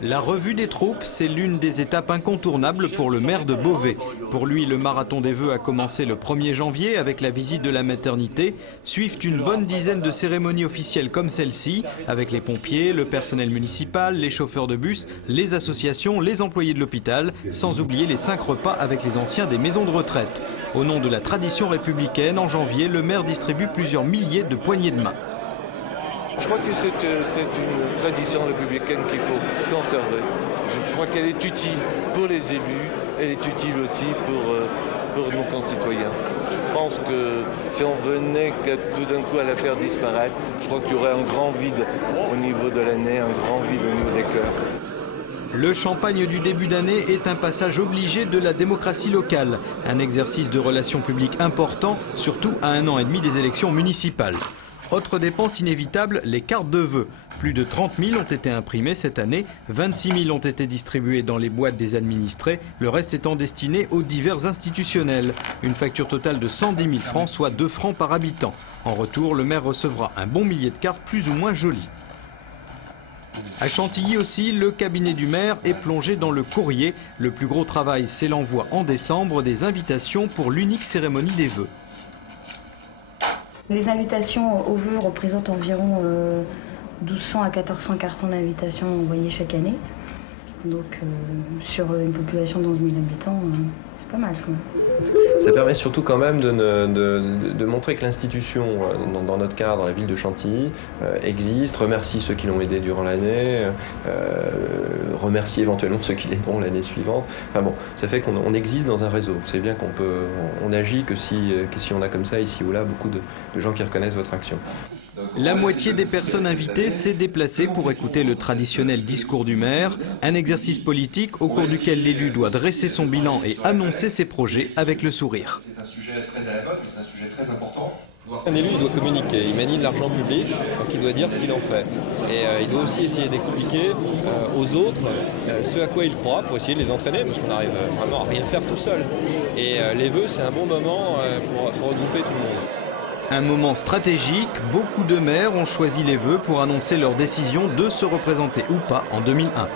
La revue des troupes, c'est l'une des étapes incontournables pour le maire de Beauvais. Pour lui, le marathon des vœux a commencé le 1er janvier avec la visite de la maternité. Suivent une bonne dizaine de cérémonies officielles comme celle-ci, avec les pompiers, le personnel municipal, les chauffeurs de bus, les associations, les employés de l'hôpital, sans oublier les 5 repas avec les anciens des maisons de retraite. Au nom de la tradition républicaine, en janvier, le maire distribue plusieurs milliers de poignées de main. Je crois que c'est une tradition républicaine qu'il faut conserver. Je crois qu'elle est utile pour les élus, elle est utile aussi pour nos concitoyens. Je pense que si on venait tout d'un coup à la faire disparaître, je crois qu'il y aurait un grand vide au niveau de l'année, un grand vide au niveau des cœurs. Le champagne du début d'année est un passage obligé de la démocratie locale, un exercice de relations publiques important, surtout à 1 an et demi des élections municipales. Autre dépense inévitable, les cartes de vœux. Plus de 30 000 ont été imprimées cette année, 26 000 ont été distribuées dans les boîtes des administrés, le reste étant destiné aux divers institutionnels. Une facture totale de 110 000 francs, soit 2 francs par habitant. En retour, le maire recevra un bon millier de cartes plus ou moins jolies. À Chantilly aussi, le cabinet du maire est plongé dans le courrier. Le plus gros travail, c'est l'envoi en décembre des invitations pour l'unique cérémonie des vœux. Les invitations aux vœux représentent environ 1200 à 1400 cartons d'invitation envoyés chaque année. Donc sur une population de 11 000 habitants, c'est pas mal quand même. Ça permet surtout quand même de montrer que l'institution, dans notre cas, dans la ville de Chantilly, existe, remercie ceux qui l'ont aidé durant l'année, remercie éventuellement ceux qui l'aideront l'année suivante. Enfin bon, ça fait qu'on existe dans un réseau. C'est bien on agit que si on a comme ça ici ou là beaucoup de gens qui reconnaissent votre action. La moitié des personnes invitées s'est déplacée pour écouter le traditionnel discours du maire, un exercice politique au cours duquel l'élu doit dresser son bilan et annoncer ses projets avec le sourire. C'est un sujet très à la mode, mais c'est un sujet très important. Un élu, il doit communiquer, il manie de l'argent public, donc il doit dire ce qu'il en fait. Et il doit aussi essayer d'expliquer aux autres ce à quoi il croit pour essayer de les entraîner, parce qu'on arrive vraiment à rien faire tout seul. Et les vœux, c'est un bon moment pour regrouper tout le monde. Un moment stratégique, beaucoup de maires ont choisi les vœux pour annoncer leur décision de se représenter ou pas en 2001.